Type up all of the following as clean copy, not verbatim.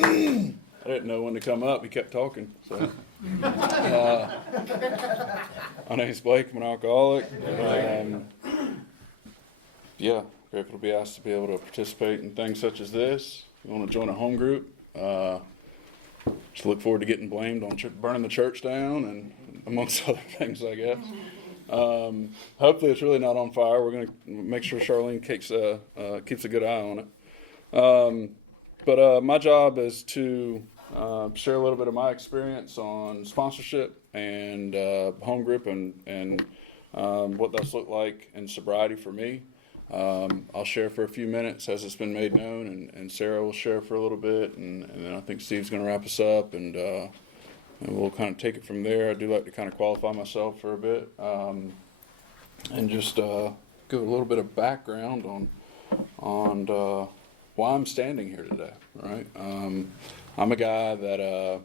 I didn't know when to come up. He kept talking. So, my name's Blake. I'm an alcoholic. Yeah, grateful to be asked to be able to participate in things such as this. You want to join a home group? Just look forward to getting blamed on burning the church down and amongst other things, I guess. Hopefully it's really not on fire. We're going to make sure Charlene keeps a good eye on it. But my job is to share a little bit of my experience on sponsorship and home group and what that's looked like in sobriety for me. I'll share for a few minutes as it's been made known, and Sara will share for a little bit, and then I think Steve's going to wrap us up, and we'll kind of take it from there. I do like to kind of qualify myself for a bit, and just give a little bit of background on why I'm standing here today. Right? I'm a guy that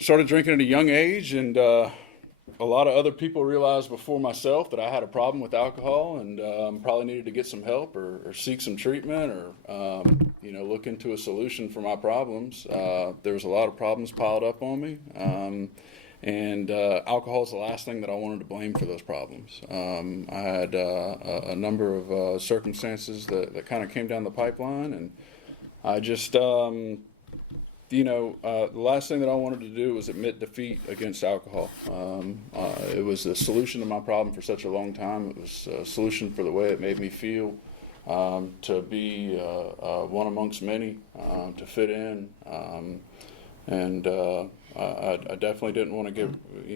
started drinking at a young age, and a lot of other people realized before myself that I had a problem with alcohol and probably needed to get some help or seek some treatment or look into a solution for my problems. There was a lot of problems piled up on me, and alcohol is the last thing that I wanted to blame for those problems. I had a number of circumstances that kind of came down the pipeline, and I just the last thing that I wanted to do was admit defeat against alcohol. It was the solution to my problem for such a long time. It was a solution for the way it made me feel, to be one amongst many, to fit in, and I definitely didn't want to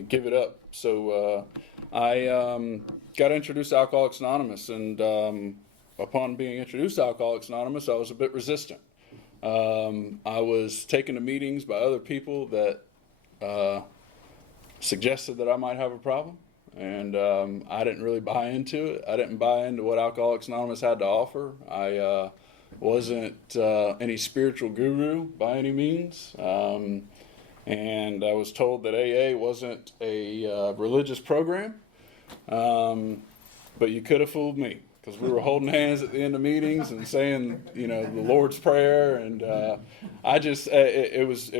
give it up. So I got introduced to Alcoholics Anonymous, and upon being introduced to Alcoholics Anonymous, I was a bit resistant. I was taken to meetings by other people that suggested that I might have a problem, and I didn't really buy into it. I didn't buy into what Alcoholics Anonymous had to offer. I wasn't any spiritual guru by any means, and I was told that AA wasn't a religious program, but you could have fooled me. Because we were holding hands at the end of meetings and saying, the Lord's Prayer, and it was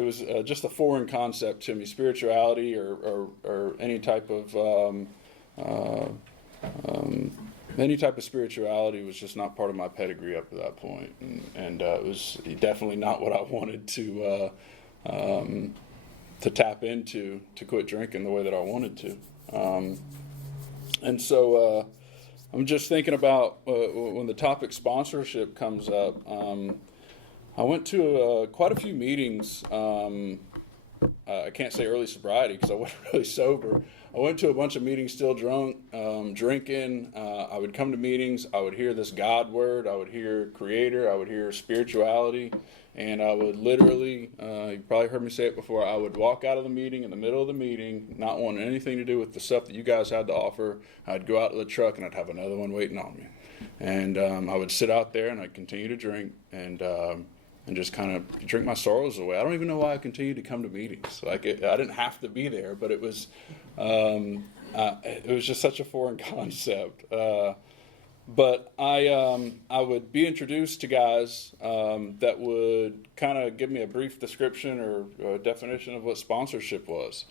just a foreign concept to me. Spirituality or any type of spirituality was just not part of my pedigree up to that point, and it was definitely not what I wanted to tap into to quit drinking the way that I wanted to, and so. I'm just thinking about when the topic sponsorship comes up. I went to quite a few meetings. I can't say early sobriety because I wasn't really sober. I went to a bunch of meetings still drunk, drinking. I would come to meetings. I would hear this God word. I would hear Creator. I would hear spirituality. And I would literally, you probably heard me say it before, I would walk out of the meeting in the middle of the meeting, not wanting anything to do with the stuff that you guys had to offer. I'd go out to the truck and I'd have another one waiting on me. And I would sit out there and I'd continue to drink and just kind of drink my sorrows away. I don't even know why I continued to come to meetings. I didn't have to be there, but it was just such a foreign concept. But I would be introduced to guys that would kind of give me a brief description or a definition of what sponsorship was.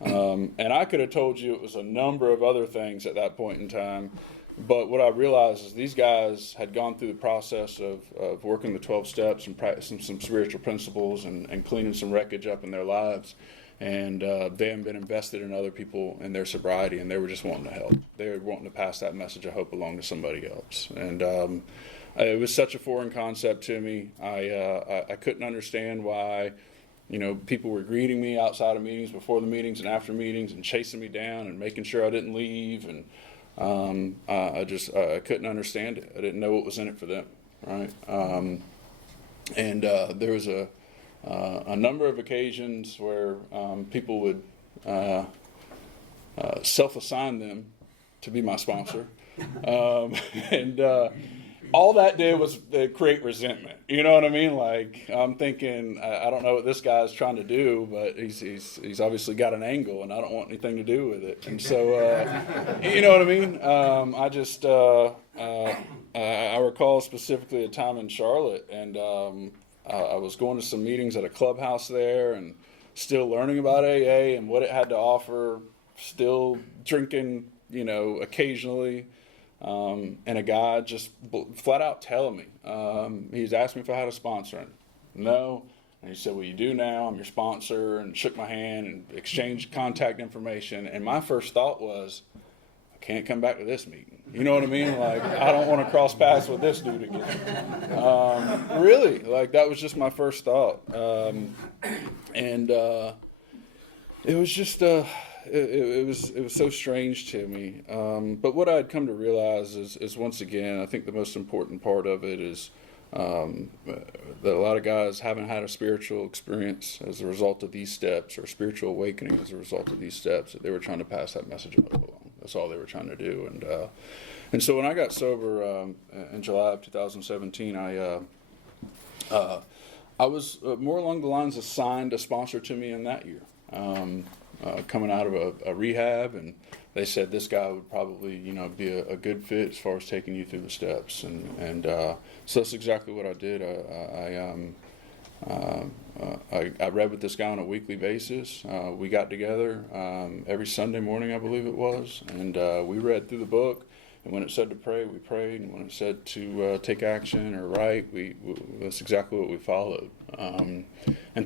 And I could have told you it was a number of other things at that point in time. But what I realized is these guys had gone through the process of working the 12 steps and practicing some spiritual principles and cleaning some wreckage up in their lives. And they hadn't been invested in other people in their sobriety, and they were just wanting to help. They were wanting to pass that message of hope along to somebody else. And it was such a foreign concept to me. I couldn't understand why, people were greeting me outside of meetings, before the meetings and after meetings, and chasing me down and making sure I didn't leave. And I couldn't understand it. I didn't know what was in it for them, right? There was a number of occasions where people would self-assign them to be my sponsor. All that did was create resentment. You know what I mean? Like, I'm thinking, I don't know what this guy's trying to do, but he's obviously got an angle, and I don't want anything to do with it. And so, you know what I mean? I recall specifically a time in Charlotte, and I was going to some meetings at a clubhouse there and still learning about AA and what it had to offer, still drinking, occasionally. And a guy just flat out telling me, he's asked me if I had a sponsor. And no. And he said, well, you do now. I'm your sponsor. And shook my hand and exchanged contact information. And my first thought was, I can't come back to this meeting. You know what I mean? Like, I don't want to cross paths with this dude again. Really, like, that was just my first thought. And it was just, it was so strange to me. But what I'd come to realize is once again, I think the most important part of it is that a lot of guys haven't had a spiritual experience as a result of these steps, or spiritual awakening as a result of these steps, that they were trying to pass that message along. That's all they were trying to do. And so when I got sober in July of 2017, I was more along the lines assigned a sponsor to me in that year, coming out of a rehab, and they said this guy would probably, be a good fit as far as taking you through the steps, and so that's exactly what I did. I read with this guy on a weekly basis. We got together every Sunday morning, I believe it was, and we read through the book. And when it said to pray, we prayed. And when it said to take action or write, that's exactly what we followed. And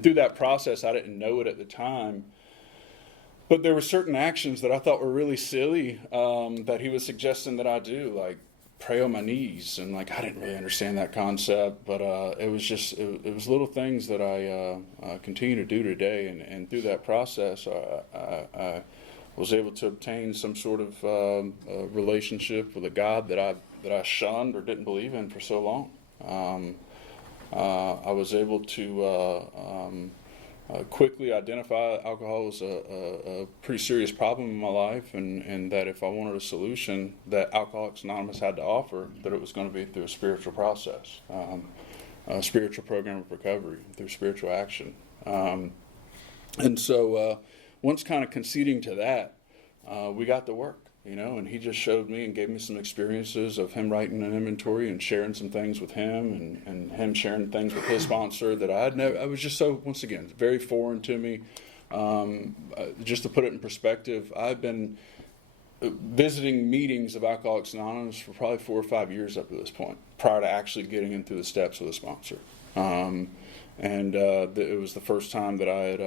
through that process, I didn't know it at the time, but there were certain actions that I thought were really silly that he was suggesting that I do, like pray on my knees. And like, I didn't really understand that concept, but it was little things that I continue to do today. And through that process, I was able to obtain some sort of relationship with a God that I shunned or didn't believe in for so long. I was able to quickly identify alcohol as a pretty serious problem in my life, and that if I wanted a solution that Alcoholics Anonymous had to offer, that it was going to be through a spiritual process, a spiritual program of recovery, through spiritual action. And so once kind of conceding to that, we got to work, and he just showed me and gave me some experiences of him writing an inventory and sharing some things with him, and him sharing things with his sponsor that I was just so, once again, very foreign to me. Just to put it in perspective, I've been visiting meetings of Alcoholics Anonymous for probably 4 or 5 years up to this point, prior to actually getting into the steps with a sponsor. It was the first time that I had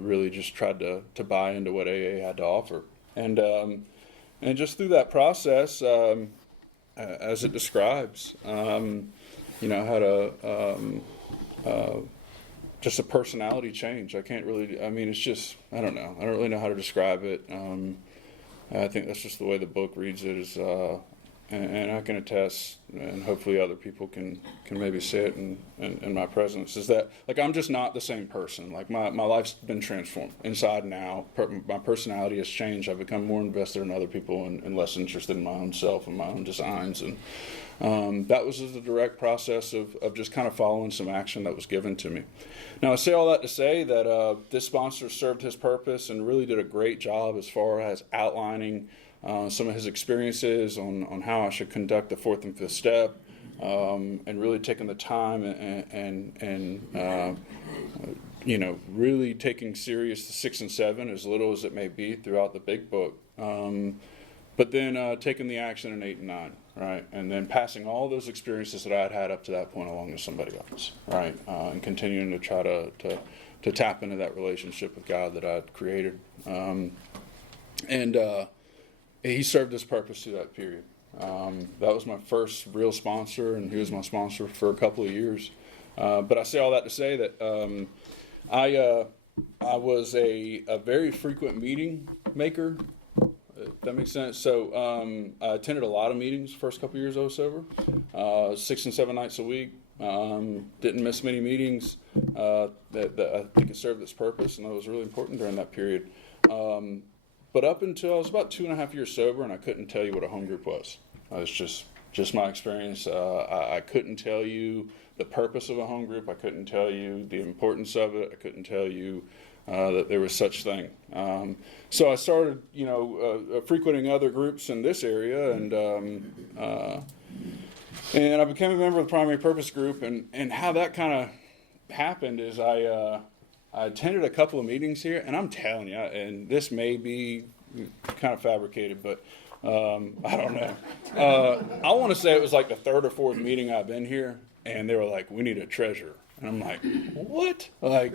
really just tried to buy into what AA had to offer. And just through that process, as it describes, I had just a personality change. It's just, I don't know. I don't really know how to describe it. I think that's just the way the book reads it, is, and I can attest, and hopefully other people can maybe say it in my presence, is that, like, I'm just not the same person. Like, my life's been transformed inside and out. My personality has changed. I've become more invested in other people and less interested in my own self and my own designs. And that was just a direct process of just kind of following some action that was given to me. Now, I say all that to say that this sponsor served his purpose and really did a great job as far as outlining some of his experiences on how I should conduct the 4th and 5th step, and really taking the time and really taking serious the 6 and 7, as little as it may be, throughout the big book. But then taking the action in 8 and 9, right? And then passing all those experiences that I'd had up to that point along to somebody else, right? And continuing to try to tap into that relationship with God that I'd created. He served his purpose through that period. That was my first real sponsor, and he was my sponsor for a couple of years. But I say all that to say that I was a very frequent meeting maker, if that makes sense. So I attended a lot of meetings the first couple of years I was sober, 6 and 7 nights a week. Didn't miss many meetings. That I think it served its purpose, and that was really important during that period. But up until I was about 2.5 years sober, and I couldn't tell you what a home group was. It's just my experience. I couldn't tell you the purpose of a home group. I couldn't tell you the importance of it. I couldn't tell you that there was such thing. So I started, frequenting other groups in this area, and I became a member of the Primary Purpose Group, and how that kind of happened is I attended a couple of meetings here, and I'm telling you, and this may be kind of fabricated, but I don't know. I want to say it was like the third or fourth meeting I've been here, and they were like, "We need a treasurer," and I'm like, "What?" Like,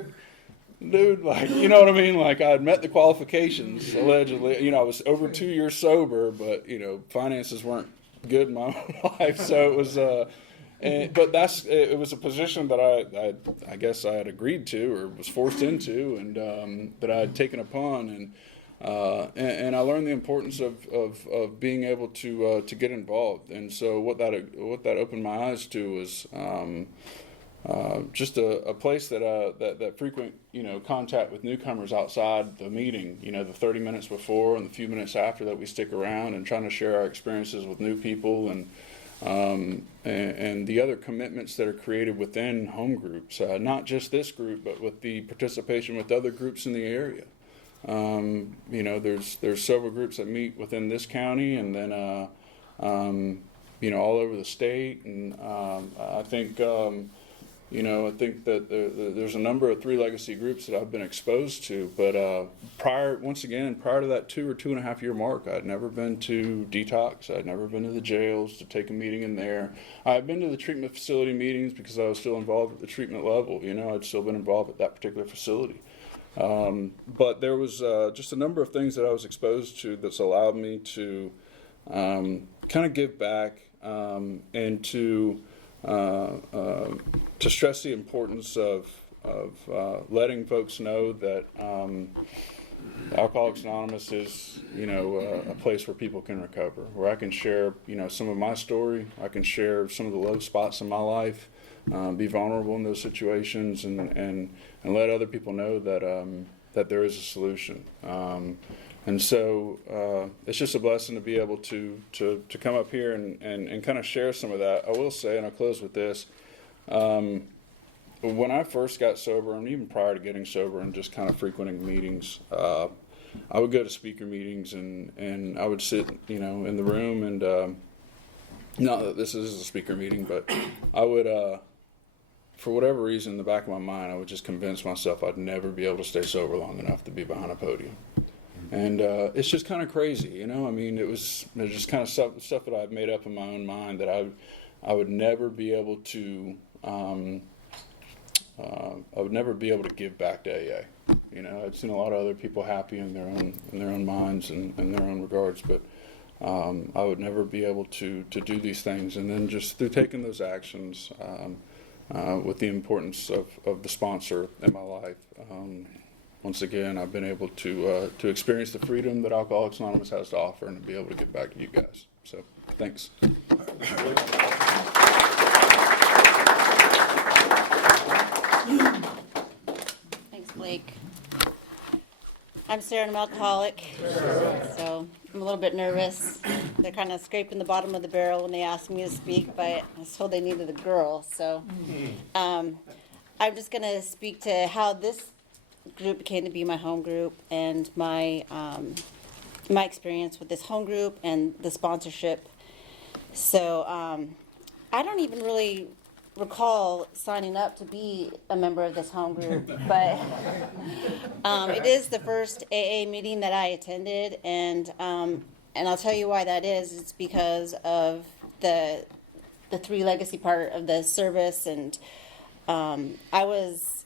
dude, like, you know what I mean? Like, I'd met the qualifications allegedly. You know, I was over 2 years sober, but you know, finances weren't good in my own life, so it was. But it was a position that I guess I had agreed to or was forced into, and that I had taken upon, and I learned the importance of being able to get involved. And so what that opened my eyes to was just a place that frequent contact with newcomers outside the meeting. You know, the 30 minutes before and the few minutes after that we stick around and trying to share our experiences with new people and the other commitments that are created within home groups, not just this group, but with the participation with other groups in the area. You know, there's several groups that meet within this county, and then all over the state, and I think that there's a number of Three Legacy groups that I've been exposed to, but prior to that 2 or 2.5 year mark, I'd never been to detox. I'd never been to the jails to take a meeting in there. I'd been to the treatment facility meetings because I was still involved at the treatment level. You know, I'd still been involved at that particular facility. But there was just a number of things that I was exposed to that's allowed me to kind of give back and to stress the importance of letting folks know that Alcoholics Anonymous is, a place where people can recover, where I can share, some of my story. I can share some of the low spots in my life, be vulnerable in those situations, and let other people know that there is a solution. And so it's just a blessing to be able to come up here and kind of share some of that. I will say, and I'll close with this, when I first got sober, and even prior to getting sober and just kind of frequenting meetings, I would go to speaker meetings and I would sit, in the room, and not that this is a speaker meeting, but I would, for whatever reason, in the back of my mind, I would just convince myself I'd never be able to stay sober long enough to be behind a podium. And it's just kind of crazy, I mean, there's just kind of stuff that I've made up in my own mind that I would never be able to give back to AA. I've seen a lot of other people happy in their own minds and in their own regards, but I would never be able to do these things. And then just through taking those actions, with the importance of the sponsor in my life, once again, I've been able to experience the freedom that Alcoholics Anonymous has to offer and to be able to give back to you guys. So, thanks. Thanks, Blake. I'm Sara, I'm an alcoholic, so I'm a little bit nervous. They're kind of scraping the bottom of the barrel when they asked me to speak, but I was told they needed a girl, so I'm just going to speak to how this group came to be my home group and my experience with this home group and the sponsorship. So I don't even really recall signing up to be a member of this home group, but it is the first AA meeting that I attended, and I'll tell you why that is. It's because of the Three Legacy part of the service, and I was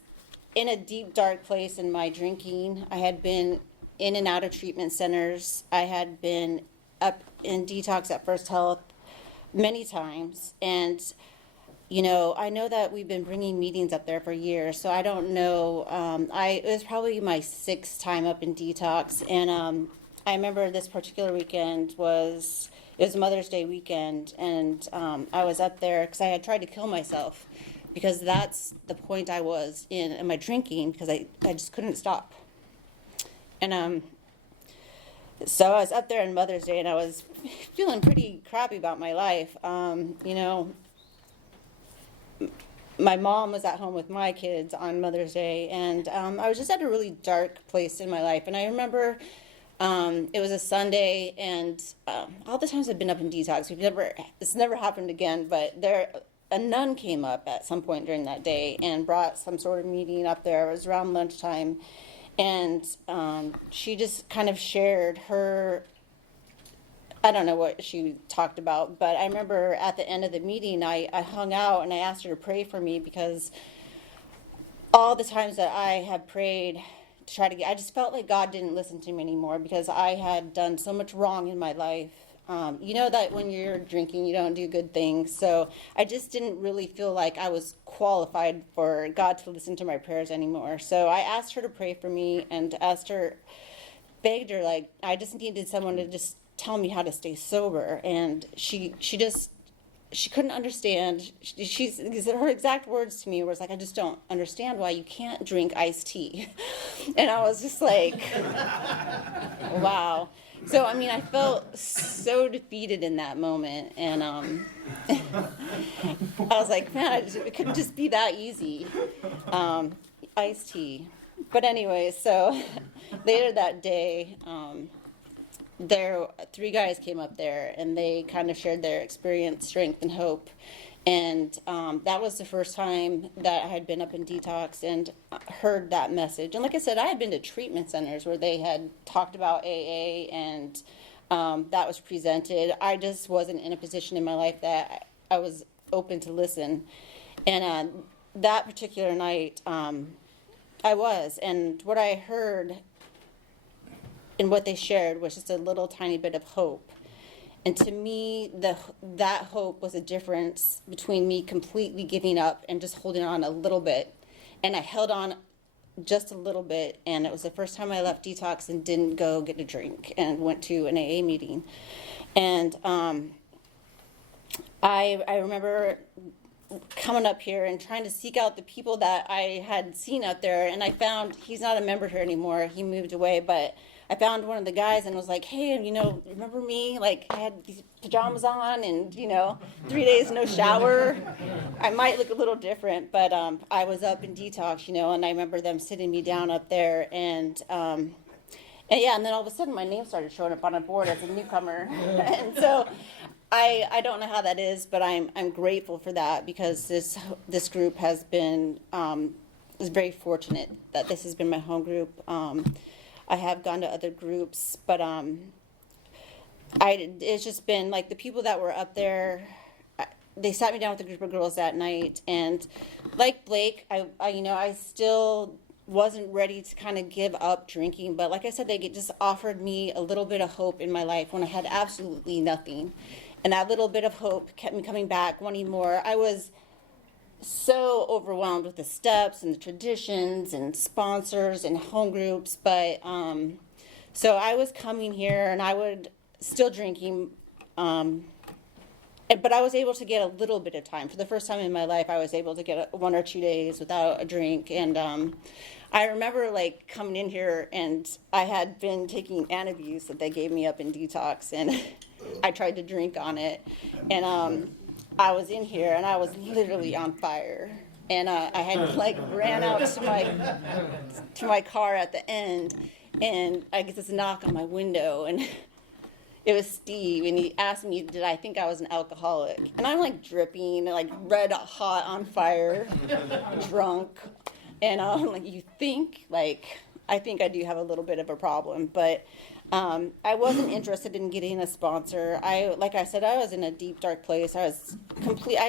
in a deep, dark place in my drinking. I had been in and out of treatment centers. I had been up in detox at First Health many times, and I know that we've been bringing meetings up there for years, so I don't know. It was probably my 6th time up in detox, and I remember this particular weekend it was Mother's Day weekend, and I was up there because I had tried to kill myself, because that's the point I was in my drinking, because I just couldn't stop. And so I was up there on Mother's Day, and I was feeling pretty crappy about my life. My mom was at home with my kids on Mother's Day, and I was just at a really dark place in my life. And I remember it was a Sunday, and all the times I've been up in detox, it's never happened again, but a nun came up at some point during that day and brought some sort of meeting up there. It was around lunchtime, and she just kind of shared her, I don't know what she talked about, but I remember at the end of the meeting, I hung out and I asked her to pray for me, because all the times that I have prayed to try to get, I just felt like God didn't listen to me anymore, because I had done so much wrong in my life. You know that when you're drinking, you don't do good things. So I just didn't really feel like I was qualified for God to listen to my prayers anymore. So I asked her to pray for me, and begged her, like, I just needed someone to just tell me how to stay sober. And she couldn't understand. Her exact words to me was like, I just don't understand why you can't drink iced tea. And I was just like, wow. So, I mean, I felt so defeated in that moment. And I was like, man, it couldn't just be that easy. Iced tea. But anyway, so later that day, there 3 guys came up there, and they kind of shared their experience, strength, and hope. And that was the first time that I had been up in detox and heard that message. And like I said, I had been to treatment centers where they had talked about AA, and that was presented. I just wasn't in a position in my life that I was open to listen. And that particular night, I was. And what I heard and what they shared was just a little tiny bit of hope. And to me, that hope was a difference between me completely giving up and just holding on a little bit. And I held on just a little bit, and it was the first time I left detox and didn't go get a drink and went to an AA meeting. And I remember coming up here and trying to seek out the people that I had seen out there, and I found, he's not a member here anymore, he moved away, but I found one of the guys and was like, hey, remember me? Like, I had these pajamas on and, 3 days no shower. I might look a little different, but I was up in detox, and I remember them sitting me down up there. And then all of a sudden my name started showing up on a board as a newcomer. And so I don't know how that is, but I'm grateful for that, because this group has been, is very fortunate that this has been my home group. I have gone to other groups, but it's just been like the people that were up there. They sat me down with a group of girls that night, and like Blake, I still wasn't ready to kind of give up drinking. But like I said, they just offered me a little bit of hope in my life when I had absolutely nothing, and that little bit of hope kept me coming back, wanting more. I was so overwhelmed with the steps and the traditions and sponsors and home groups, but so I was coming here and I would still drinking, but I was able to get a little bit of time. For the first time in my life, I was able to get 1 or 2 days without a drink. And I remember like coming in here, and I had been taking antabuse that they gave me up in detox, and I tried to drink on it, and I was in here and I was literally on fire, and I had like ran out to my car at the end, and I get this knock on my window, and it was Steve, and he asked me did I think I was an alcoholic, and I'm like dripping, like red hot on fire, drunk, and I'm like, you think? Like, I think I do have a little bit of a problem, but I wasn't interested in getting a sponsor. Like I said, I was in a deep, dark place. I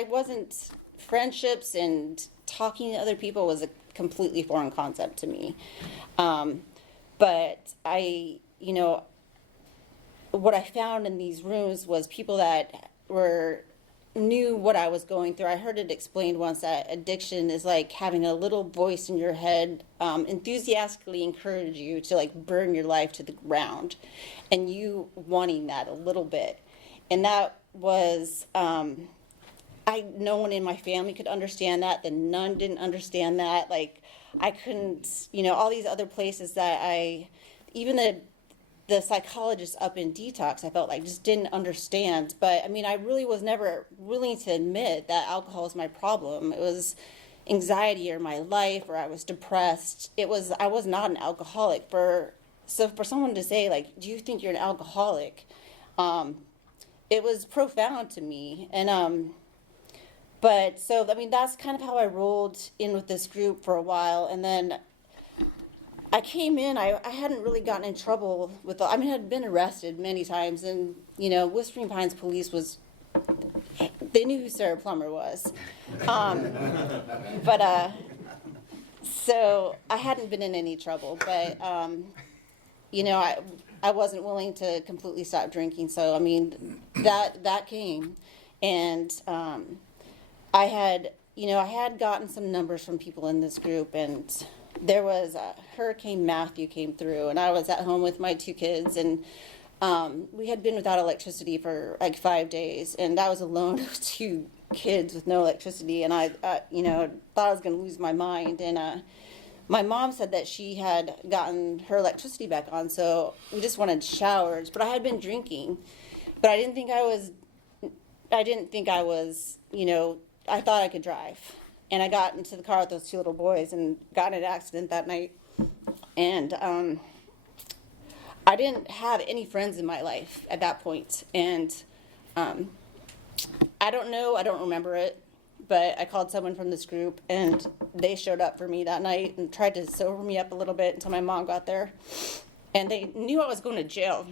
wasn't, friendships and talking to other people was a completely foreign concept to me. But what I found in these rooms was people that knew what I was going through. I heard it explained once that addiction is like having a little voice in your head enthusiastically encourage you to like burn your life to the ground, and you wanting that a little bit. And that was no one in my family could understand that. The nun didn't understand that. Like, I couldn't, all these other places that even the psychologists up in detox, I felt like just didn't understand. But I mean, I really was never willing to admit that alcohol is my problem. It was anxiety or my life, or I was depressed. I was not an alcoholic. So for someone to say like, do you think you're an alcoholic? It was profound to me. And But so, I mean, that's kind of how I rolled in with this group for a while. And then I came in, I hadn't really gotten in trouble with, I mean, I had been arrested many times. And, Whispering Pines police they knew who Sarah Plummer was. But so I hadn't been in any trouble. But, I wasn't willing to completely stop drinking. So, I mean, that came. And I had gotten some numbers from people in this group, and there was Hurricane Matthew came through, and I was at home with my 2 kids, and we had been without electricity for like 5 days, and I was alone with 2 kids with no electricity, and I thought I was going to lose my mind, and my mom said that she had gotten her electricity back on, so we just wanted showers, but I had been drinking, but I didn't think I was, I thought I could drive. And I got into the car with those 2 little boys and got in an accident that night. And I didn't have any friends in my life at that point. And I don't remember it, but I called someone from this group, and they showed up for me that night and tried to sober me up a little bit until my mom got there. And they knew I was going to jail.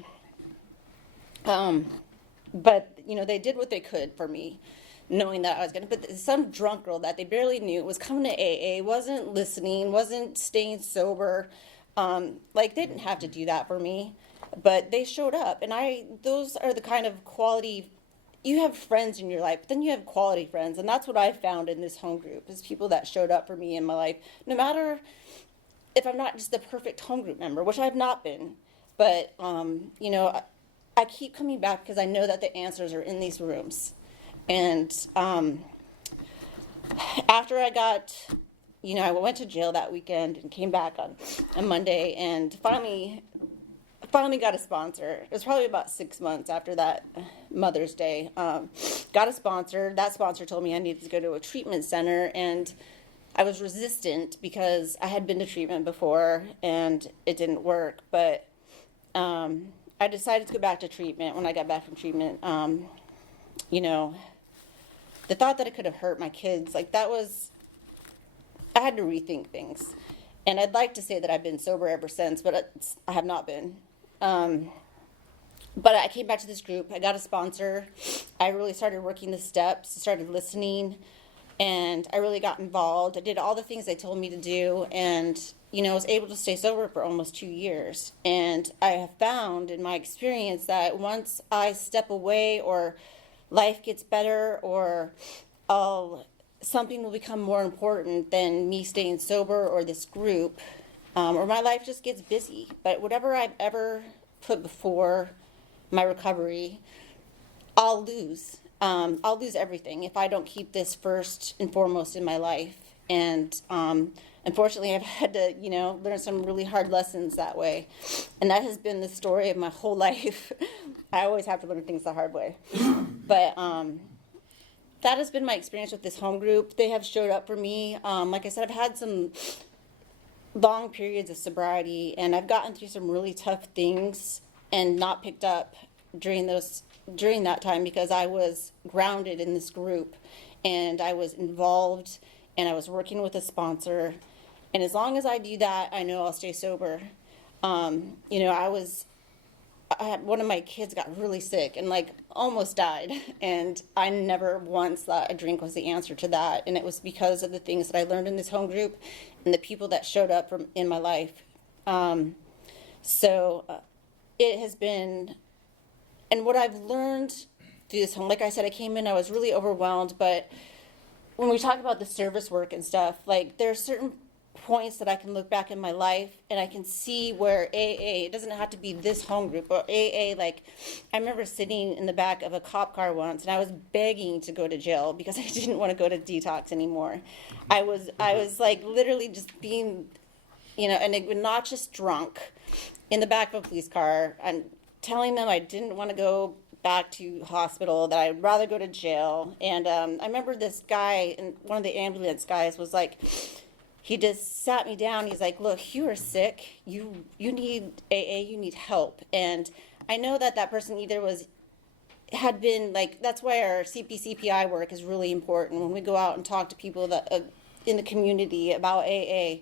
But, they did what they could for me, knowing that I was going to. But some drunk girl that they barely knew was coming to AA, wasn't listening, wasn't staying sober. They didn't have to do that for me, but they showed up. And those are the kind of quality, you have friends in your life, but then you have quality friends. And that's what I found in this home group, is people that showed up for me in my life, no matter if I'm not just the perfect home group member, which I've not been. But, I keep coming back because I know that the answers are in these rooms. And after I got, I went to jail that weekend and came back on Monday, and finally got a sponsor. It was probably about 6 months after that Mother's Day. Got a sponsor. That sponsor told me I needed to go to a treatment center, and I was resistant because I had been to treatment before and it didn't work. But I decided to go back to treatment. When I got back from treatment, the thought that it could have hurt my kids, I had to rethink things. And I'd like to say that I've been sober ever since, but I have not been. But I came back to this group. I got a sponsor. I really started working the steps, started listening, and I really got involved. I did all the things they told me to do, and was able to stay sober for almost 2 years. And I have found in my experience that once I step away, or life gets better, or something will become more important than me staying sober or this group, or my life just gets busy. But whatever I've ever put before my recovery, I'll lose. I'll lose everything if I don't keep this first and foremost in my life. And unfortunately, I've had to, learn some really hard lessons that way. And that has been the story of my whole life. I always have to learn things the hard way. But that has been my experience with this home group. They have showed up for me. Like I said, I've had some long periods of sobriety, and I've gotten through some really tough things and not picked up during that time because I was grounded in this group, and I was involved, and I was working with a sponsor. And as long as I do that, I know I'll stay sober. I had one of my kids got really sick and almost died, and I never once thought a drink was the answer to that. And it was because of the things that I learned in this home group and the people that showed up in my life. It has been, and what I've learned through this home, like I said, I came in, I was really overwhelmed, but when we talk about the service work and stuff, there are certain points that I can look back in my life and I can see where AA, it doesn't have to be this home group, but AA, I remember sitting in the back of a cop car once, and I was begging to go to jail because I didn't want to go to detox anymore. I was literally just being, an obnoxious drunk in the back of a police car and telling them I didn't want to go back to hospital, that I'd rather go to jail. And I remember this guy, and one of the ambulance guys was he just sat me down. He's like, look, you are sick. You need AA, you need help. And I know that person either had been like, that's why our CPCPI work is really important when we go out and talk to people that in the community about AA.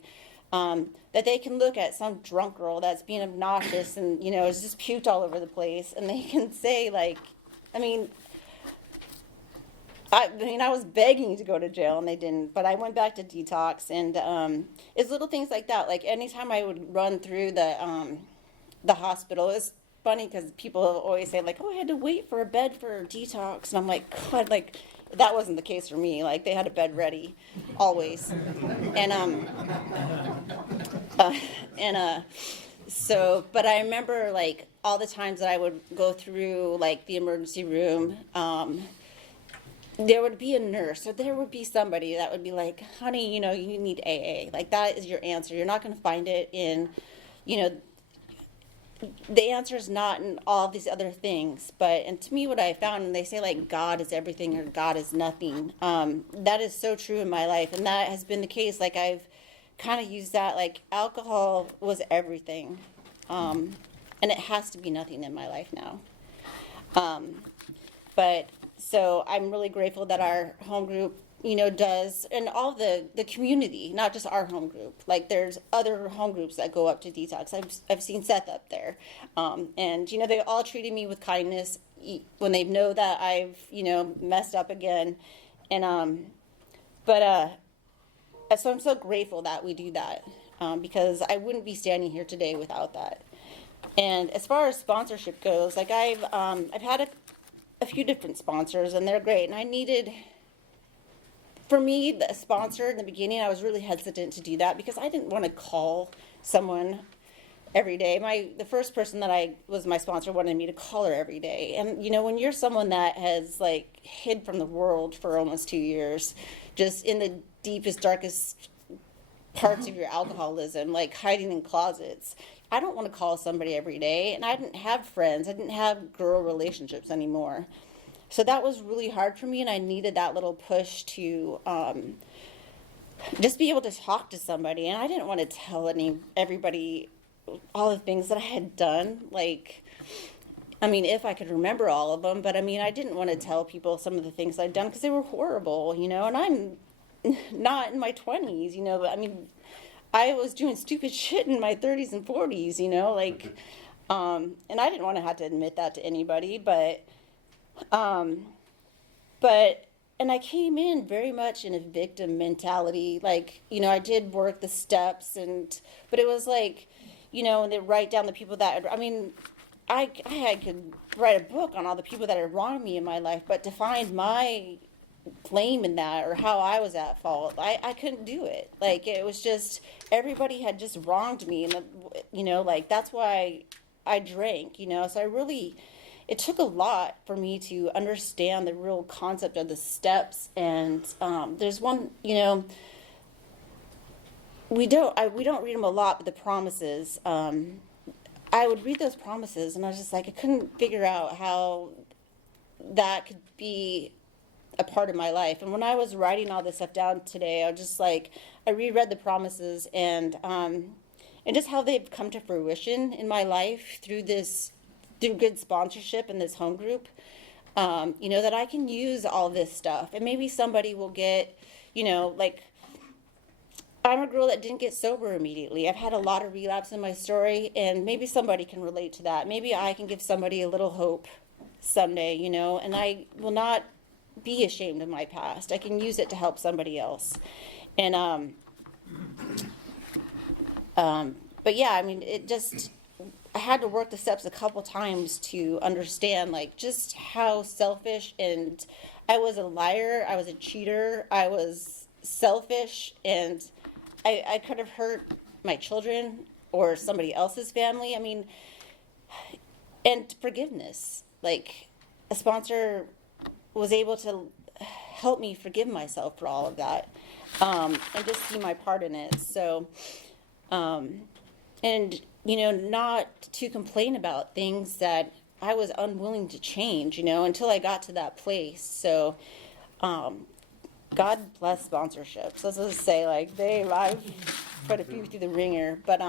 That they can look at some drunk girl that's being obnoxious and, is just puked all over the place, and they can say, like, I mean, I was begging to go to jail and they didn't, but I went back to detox, and it's little things like that. Like anytime I would run through the hospital, it's funny because people always say like, "Oh, I had to wait for a bed for detox," and I'm like, God, like that wasn't the case for me. Like they had a bed ready, always, and so, but I remember like all the times that I would go through like the emergency room. There would be a nurse or there would be somebody that would be like, honey, you need AA. Like that is your answer. You're not going to find it in, the answer is not in all these other things. And to me, what I found, when they say like God is everything or God is nothing, that is so true in my life. And that has been the case. Like I've kind of used that, like alcohol was everything. And it has to be nothing in my life now. So I'm really grateful that our home group, does, and all the community, not just our home group. Like there's other home groups that go up to detox. I've seen Seth up there, and they all treated me with kindness when they know that I've messed up again, and so I'm so grateful that we do that, because I wouldn't be standing here today without that. And as far as sponsorship goes, like I've had a few different sponsors, and they're great. And for me, the sponsor in the beginning, I was really hesitant to do that because I didn't want to call someone every day. The first person that was my sponsor wanted me to call her every day. And, when you're someone that has like hid from the world for almost 2 years, just in the deepest, darkest parts of your alcoholism, like hiding in closets, I don't want to call somebody every day, and I didn't have friends. I didn't have girl relationships anymore. So that was really hard for me, and I needed that little push to just be able to talk to somebody. And I didn't want to tell everybody all the things that I had done. Like, I mean, if I could remember all of them, but I mean, I didn't want to tell people some of the things I'd done because they were horrible, and I'm not in my 20s, but I mean, I was doing stupid shit in my 30s and 40s, and I didn't want to have to admit that to anybody, and I came in very much in a victim mentality. Like, I did work the steps, but it was like, and they write down the people that, I mean, I could write a book on all the people that had wronged me in my life, but to find my blame in that or how I was at fault, I couldn't do it. Like it was just everybody had just wronged me, and like that's why I drank, so it took a lot for me to understand the real concept of the steps. And there's one, we don't read them a lot, but the promises, I would read those promises and I was just like, I couldn't figure out how that could be a part of my life. And when I was writing all this stuff down today, I was just like, I reread the promises and just how they've come to fruition in my life through good sponsorship in this home group. That I can use all this stuff, and maybe somebody will get, like, I'm a girl that didn't get sober immediately. I've had a lot of relapse in my story, and maybe somebody can relate to that. Maybe I can give somebody a little hope someday, and I will not be ashamed of my past. I can use it to help somebody else. And but yeah, I mean, I had to work the steps a couple times to understand like just how selfish, and I was a liar, I was a cheater, I was selfish, and I could have hurt my children or somebody else's family. I mean, and forgiveness, like a sponsor was able to help me forgive myself for all of that, and just see my part in it. So, and not to complain about things that I was unwilling to change, until I got to that place. So, God bless sponsorships. Let's just say, like, I've put a few through the ringer, but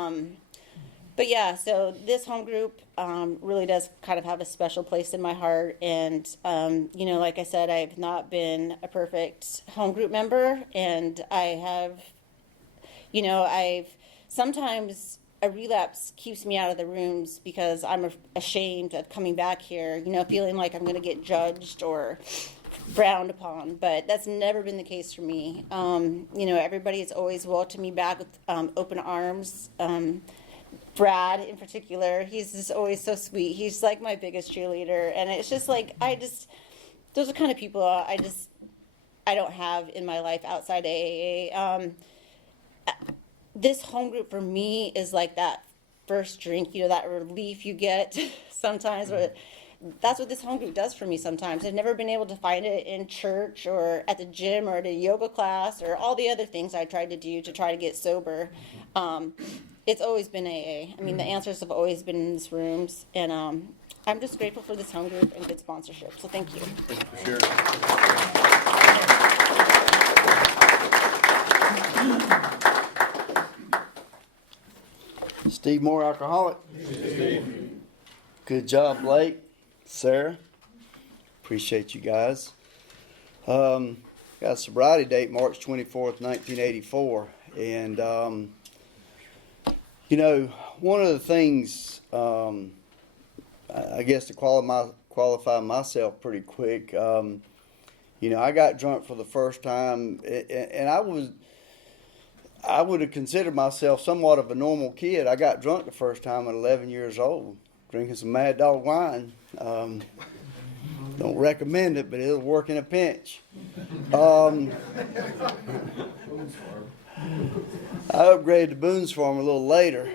But yeah, so this home group really does kind of have a special place in my heart. And, like I said, I've not been a perfect home group member. And I've sometimes a relapse keeps me out of the rooms because I'm ashamed of coming back here, feeling like I'm going to get judged or frowned upon. But that's never been the case for me. Everybody has always welcomed me back with open arms. Brad in particular, he's just always so sweet. He's like my biggest cheerleader, and it's just like those are the kind of people I don't have in my life outside AAA. This home group for me is like that first drink, that relief you get sometimes. That's what this home group does for me sometimes. I've never been able to find it in church or at the gym or at a yoga class or all the other things I tried to do to try to get sober. It's always been AA. I mean, the answers have always been in these rooms, and I'm just grateful for this home group and good sponsorship. So thank you. For sure. Steve Moore, alcoholic. Steve. Good job, Blake, Sara. Appreciate you guys. Got a sobriety date, March 24th, 1984, and one of the things, I guess to qualify myself pretty quick, I got drunk for the first time, and I would have considered myself somewhat of a normal kid. I got drunk the first time at 11 years old, drinking some Mad Dog wine. Don't recommend it, but it'll work in a pinch. I upgraded to Boone's Farm a little later.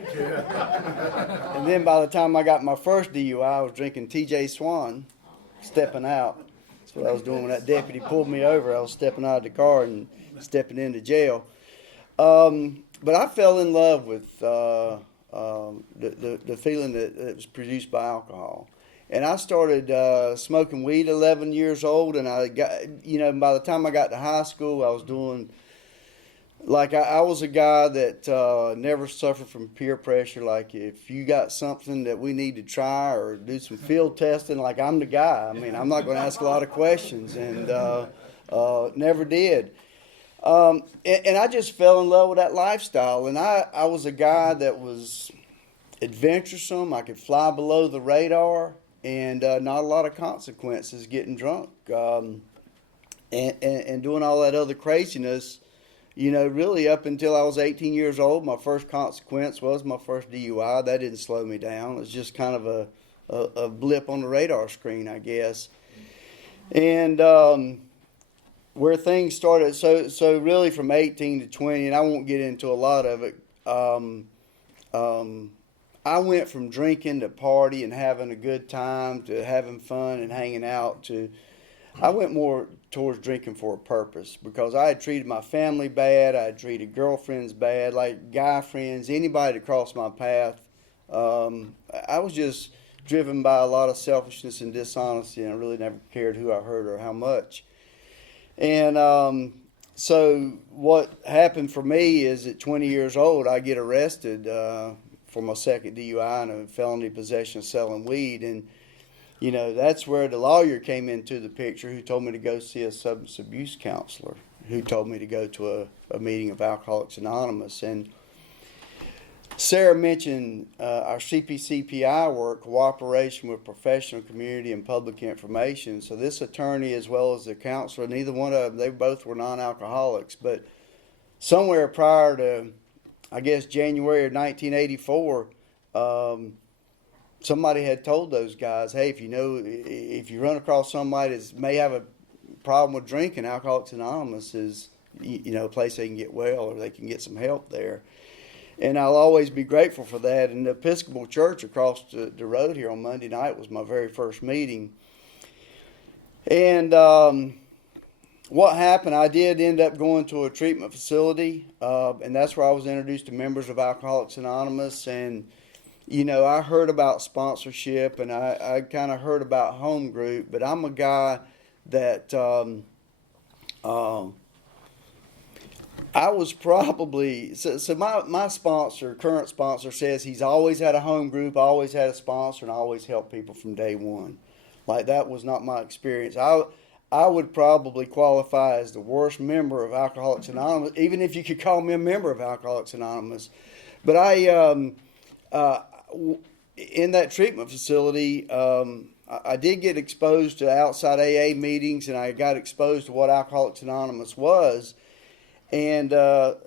And then by the time I got my first DUI, I was drinking TJ Swan, stepping out. That's what I was doing when that deputy pulled me over. I was stepping out of the car and stepping into jail. But I fell in love with the feeling that was produced by alcohol. And I started smoking weed at 11 years old, and I got, by the time I got to high school, I was doing, I was a guy that never suffered from peer pressure. Like, if you got something that we need to try or do some field testing, I'm the guy. I mean, I'm not going to ask a lot of questions, and never did. And I just fell in love with that lifestyle. And I was a guy that was adventuresome. I could fly below the radar, and not a lot of consequences getting drunk and doing all that other craziness. Really up until I was 18 years old, my first consequence was my first DUI. That didn't slow me down. It was just kind of a blip on the radar screen, I guess. And where things started, so really from 18 to 20, and I won't get into a lot of it, I went from drinking to party and having a good time to having fun and hanging out to, I went more towards drinking for a purpose because I had treated my family bad. I had treated girlfriends bad, like guy friends, anybody that crossed my path. I was just driven by a lot of selfishness and dishonesty, and I really never cared who I hurt or how much. And so what happened for me is at 20 years old, I get arrested for my second DUI and a felony possession of selling weed. And, that's where the lawyer came into the picture who told me to go see a substance abuse counselor, who told me to go to a meeting of Alcoholics Anonymous. And Sara mentioned our CPCPI work, cooperation with professional, community, and public information. So this attorney, as well as the counselor, neither one of them, they both were non-alcoholics. But somewhere prior to, I guess, January of 1984, somebody had told those guys, hey, if you run across somebody that may have a problem with drinking, Alcoholics Anonymous is, a place they can get well or they can get some help there. And I'll always be grateful for that. And the Episcopal Church across the road here on Monday night was my very first meeting. And what happened, I did end up going to a treatment facility, and that's where I was introduced to members of Alcoholics Anonymous. And, I heard about sponsorship, and I kind of heard about home group, but I'm a guy that I was probably so my sponsor, current sponsor, says he's always had a home group, always had a sponsor, and always helped people from day one. Like that was not my experience. I would probably qualify as the worst member of Alcoholics Anonymous, even if you could call me a member of Alcoholics Anonymous. But in that treatment facility, I did get exposed to outside AA meetings, and I got exposed to what Alcoholics Anonymous was. And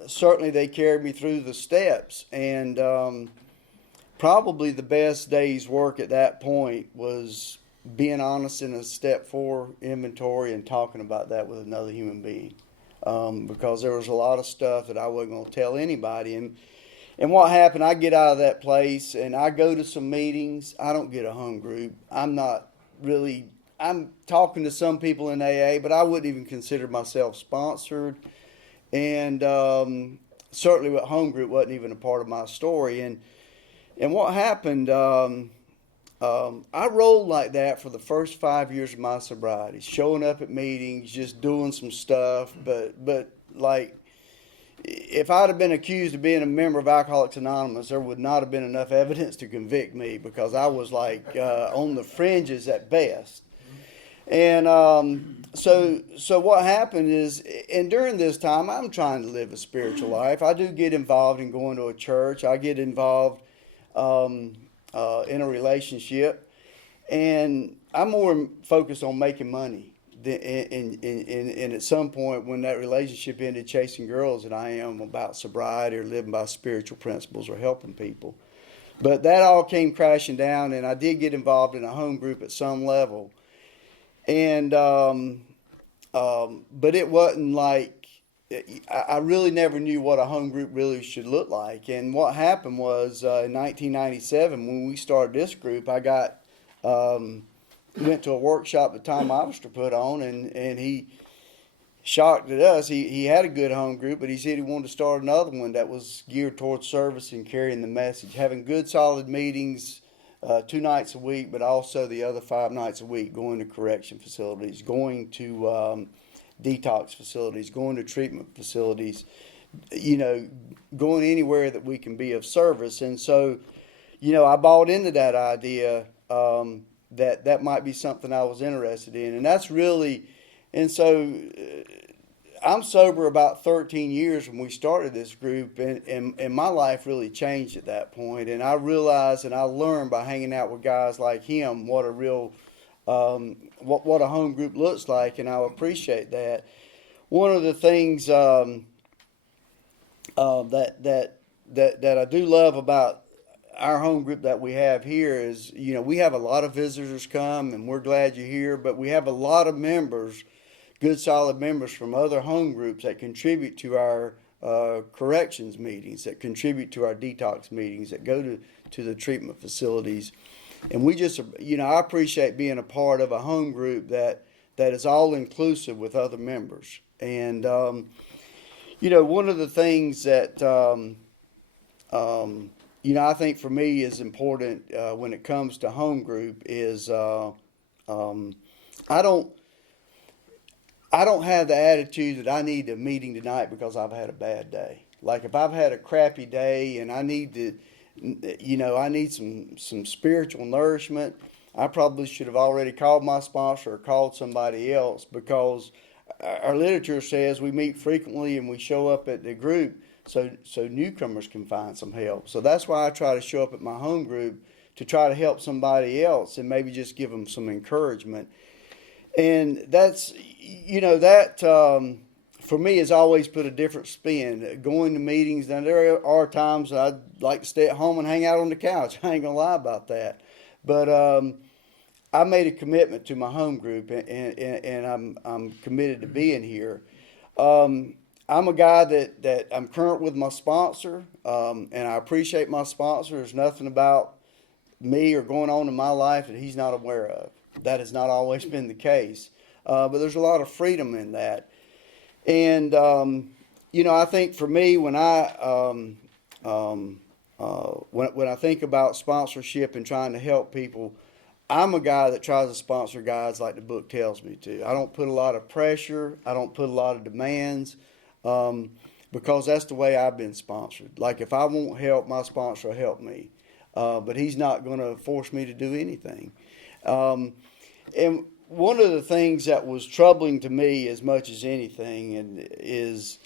certainly they carried me through the steps. And probably the best day's work at that point was being honest in a step 4 inventory and talking about that with another human being. Because there was a lot of stuff that I wasn't going to tell anybody. And what happened, I get out of that place and I go to some meetings. I don't get a home group. I'm talking to some people in AA, but I wouldn't even consider myself sponsored. And certainly with home group wasn't even a part of my story. And what happened, I rolled like that for the first 5 years of my sobriety, showing up at meetings, just doing some stuff. But like, if I'd have been accused of being a member of Alcoholics Anonymous, there would not have been enough evidence to convict me, because I was like on the fringes at best. And so what happened is, and during this time, I'm trying to live a spiritual life. I do get involved in going to a church. I get involved in a relationship, and I'm more focused on making money. And at some point, when that relationship ended, chasing girls, than I am about sobriety or living by spiritual principles or helping people. But that all came crashing down, and I did get involved in a home group at some level. And but it wasn't like, I really never knew what a home group really should look like. And what happened was in 1997, when we started this group, I went to a workshop that Tom Iverster put on, and he shocked at us. He had a good home group, but he said he wanted to start another one that was geared towards service and carrying the message, having good solid meetings 2 nights a week, but also the other 5 nights a week, going to correction facilities, going to detox facilities, going to treatment facilities, going anywhere that we can be of service. And so, I bought into that idea that might be something I was interested in. And that's really, and so I'm sober about 13 years when we started this group, and my life really changed at that point. And I realized and I learned by hanging out with guys like him what a real, what a home group looks like, and I appreciate that. One of the things that I do love about our home group that we have here is, we have a lot of visitors come, and we're glad you're here, but we have a lot of members, good solid members from other home groups that contribute to our corrections meetings, that contribute to our detox meetings, that go to the treatment facilities. And we just, I appreciate being a part of a home group that is all inclusive with other members. And, one of the things that, I think for me is important when it comes to home group is I don't have the attitude that I need a meeting tonight because I've had a bad day. Like if I've had a crappy day and I need to, I need some spiritual nourishment, I probably should have already called my sponsor or called somebody else, because our literature says we meet frequently and we show up at the group so newcomers can find some help. So that's why I try to show up at my home group, to try to help somebody else and maybe just give them some encouragement. And that's, for me has always put a different spin. Going to meetings, now there are times I'd like to stay at home and hang out on the couch. I ain't gonna lie about that. But I made a commitment to my home group, and I'm committed to being here. I'm a guy that I'm current with my sponsor, and I appreciate my sponsor. There's nothing about me or going on in my life that he's not aware of. That has not always been the case, but there's a lot of freedom in that. And I think for me, when I when I think about sponsorship and trying to help people, I'm a guy that tries to sponsor guys like the book tells me to. I don't put a lot of pressure. I don't put a lot of demands. because that's the way I've been sponsored. Like if I want help, my sponsor will help me. But he's not going to force me to do anything. And one of the things that was troubling to me as much as anything is,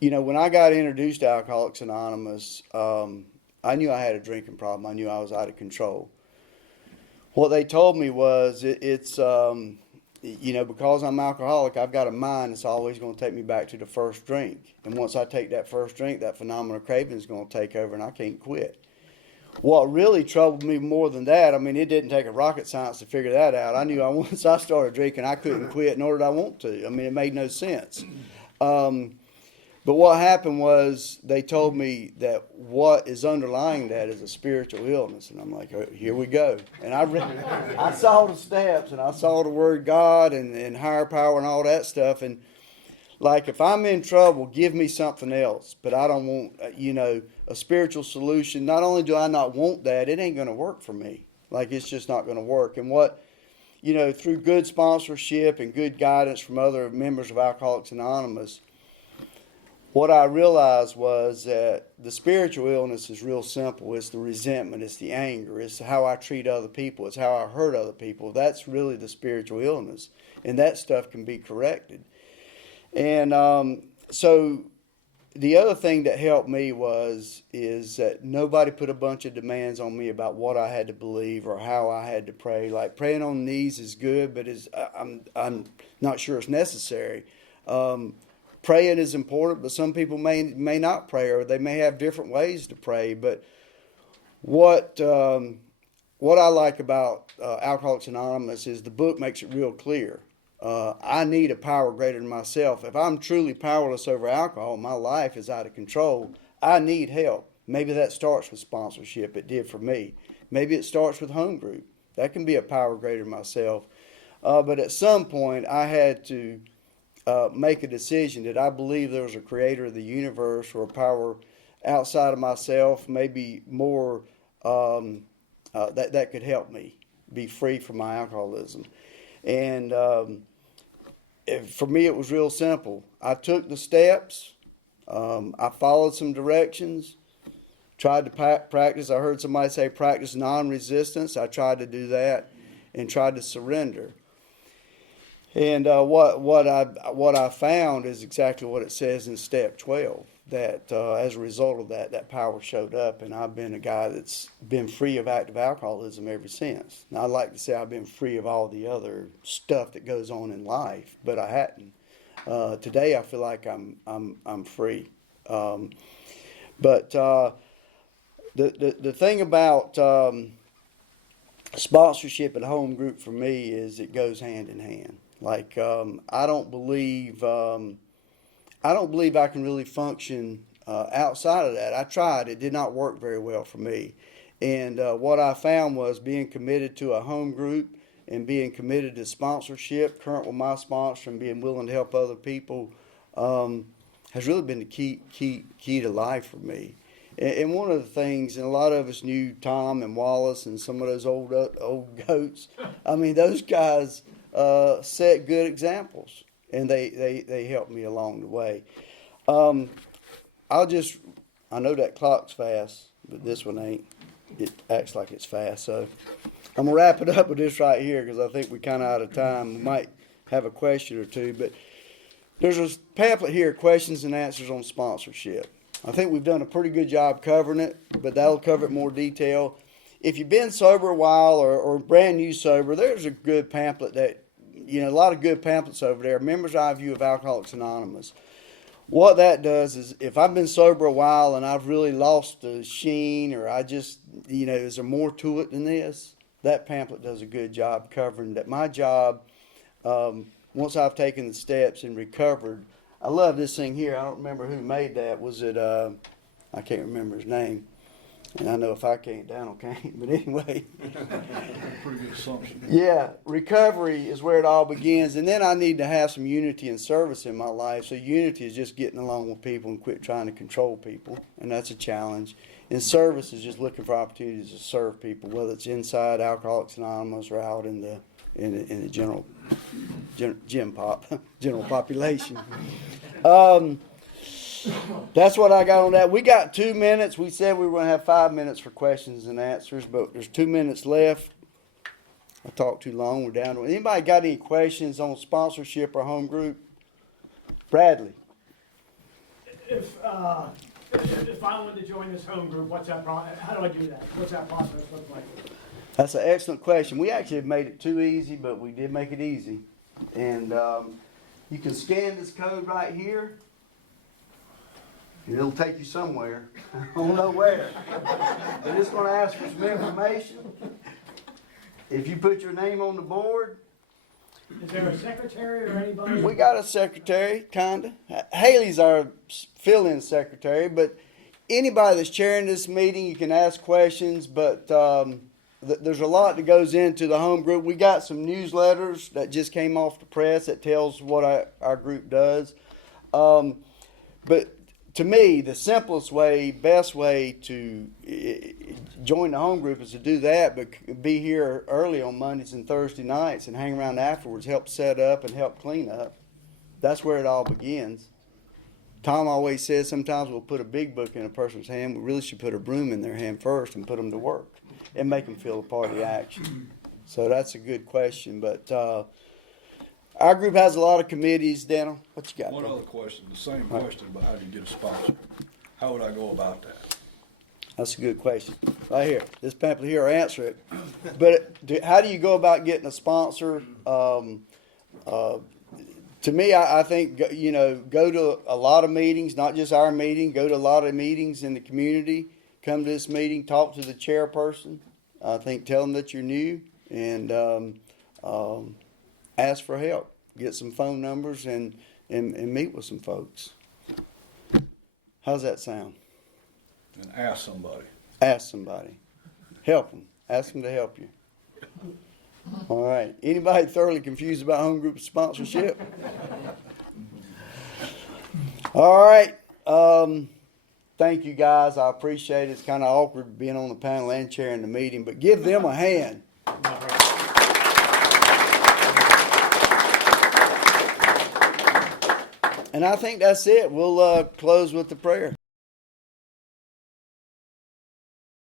when I got introduced to Alcoholics Anonymous, I knew I had a drinking problem. I knew I was out of control. What they told me was it's because I'm alcoholic, I've got a mind that's always going to take me back to the first drink. And once I take that first drink, that phenomenal craving is going to take over and I can't quit. What really troubled me more than that, it didn't take a rocket science to figure that out. I knew once I started drinking, I couldn't quit, nor did I want to. It made no sense. But what happened was they told me that what is underlying that is a spiritual illness. And I'm like, oh, here we go. And I saw the steps and I saw the word God and higher power and all that stuff. And like, if I'm in trouble, give me something else. But I don't want, a spiritual solution. Not only do I not want that, it ain't going to work for me. Like, it's just not going to work. And through good sponsorship and good guidance from other members of Alcoholics Anonymous, what I realized was that the spiritual illness is real simple. It's the resentment, it's the anger, it's how I treat other people, it's how I hurt other people. That's really the spiritual illness. And that stuff can be corrected. And so the other thing that helped me is that nobody put a bunch of demands on me about what I had to believe or how I had to pray. Like, praying on knees is good, but I'm not sure it's necessary. Praying is important, but some people may not pray, or they may have different ways to pray. But what I like about Alcoholics Anonymous is the book makes it real clear. I need a power greater than myself. If I'm truly powerless over alcohol, my life is out of control, I need help. Maybe that starts with sponsorship. It did for me. Maybe it starts with home group. That can be a power greater than myself. But at some point, I had to make a decision that I believe there was a creator of the universe or a power outside of myself, maybe more, that could help me be free from my alcoholism. And for me, it was real simple. I took the steps. I followed some directions. Tried to practice. I heard somebody say practice non-resistance. I tried to do that and tried to surrender. And what I found is exactly what it says in step 12. That as a result of that power showed up, and I've been a guy that's been free of active alcoholism ever since. Now, I'd like to say I've been free of all the other stuff that goes on in life, but I hadn't. Today, I feel like I'm free. But the thing about sponsorship and home group for me is it goes hand in hand. Like, I don't believe I can really function outside of that. I tried. It did not work very well for me. And what I found was being committed to a home group and being committed to sponsorship, current with my sponsor, and being willing to help other people has really been the key to life for me. And one of the things, and a lot of us knew Tom and Wallace and some of those old goats. Those guys set good examples, and they helped me along the way. I know that clock's fast, but this one ain't. It acts like it's fast. So I'm going to wrap it up with this right here because I think we're kind of out of time. We might have a question or two, but there's a pamphlet here, Questions and Answers on Sponsorship. I think we've done a pretty good job covering it, but that'll cover it in more detail. If you've been sober a while or brand new sober, there's a good pamphlet that, a lot of good pamphlets over there. Members' Eye View of Alcoholics Anonymous. What that does is, if I've been sober a while and I've really lost the sheen, or I just, is there more to it than this? That pamphlet does a good job covering that. My job, once I've taken the steps and recovered, I love this thing here. I don't remember who made that. Was it, I can't remember his name. And I know if I can't, Daniel can't. But anyway. Pretty good assumption. Yeah, recovery is where it all begins. And then I need to have some unity and service in my life. So unity is just getting along with people and quit trying to control people. And that's a challenge. And service is just looking for opportunities to serve people, whether it's inside Alcoholics Anonymous or out in the general population. That's what I got on that. We got 2 minutes. We said we were going to have 5 minutes for questions and answers, but there's 2 minutes left. I talked too long. We're down to anybody got any questions on sponsorship or home group? Bradley. If I wanted to join this home group, what's that how do I do that? What's that process look like? That's an excellent question. We actually have made it too easy, but we did make it easy. And you can scan this code right here. It'll take you somewhere. I don't know where. But it's going to ask for some information. If you put your name on the board, Is there a secretary or anybody? we got a secretary, kinda. Haley's our fill-in secretary, but anybody that's chairing this meeting, you can ask questions, but there's a lot that goes into the home group. We got some newsletters that just came off the press that tells what our group does. But to me, the simplest way, best way to join the home group is to do that, but be here early on Mondays and Thursday nights and hang around afterwards, help set up and help clean up. That's where it all begins. Tom always says sometimes we'll put a big book in a person's hand. We really should put a broom in their hand first and put them to work and make them feel a part of the action. So that's a good question. But our group has a lot of committees. Daniel, what you got? One other question, the same question, but how do you get a sponsor? How would I go about that? That's a good question. Right here. This pamphlet here will answer it. But how do you go about getting a sponsor? To me, I think, go to a lot of meetings, not just our meeting. Go to a lot of meetings in the community. Come to this meeting, talk to the chairperson. I think tell them that you're new and ask for help. Get some phone numbers and meet with some folks. How's that sound? And ask somebody. Ask somebody. Help them. Ask them to help you. All right. Anybody thoroughly confused about home group sponsorship? All right. Thank you guys. I appreciate it. It's kind of awkward being on the panel and chairing the meeting, but give them a hand. And I think that's it. We'll close with the prayer.